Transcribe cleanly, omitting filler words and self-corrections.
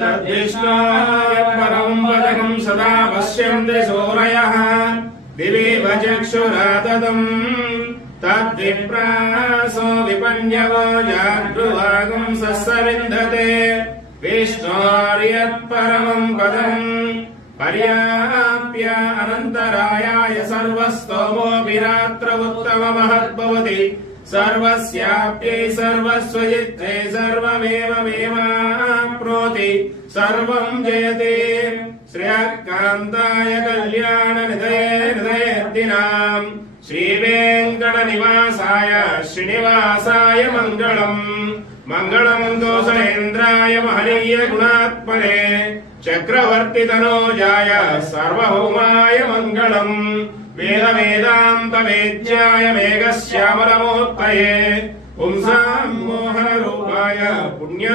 तद्विष्णोः परं पदकं सदा पश्यन्ति सूरयः दिवीव चक्षुराततम् तद्विप्रासो विपन्यवो जागृवागं सस्सविन्दते विष्णोर्यत्परमं पदम् पर्याप्य अनन्तरायाय सर्वस्तोमोऽपि रात्र उत्तममहद्भवति सर्वस्याप्यै सर्वस्वजित्ते सर्वमेव मेवाप्नोति सर्वं जयते श्रेयःकान्ताय कल्याणनिधये हृदयेऽर्थिनाम् श्रीवेङ्कटनिवासाय श्रीनिवासाय मङ्गलम् मङ्गलम् दोषेन्द्राय महनीय गुणात्मने चक्रवर्तितनोजाय सार्वभौमाय मङ्गलम् वेदान्तवेद्याय मेघश्यामलमूर्तये पुंसां मोहनरूपाय पुण्य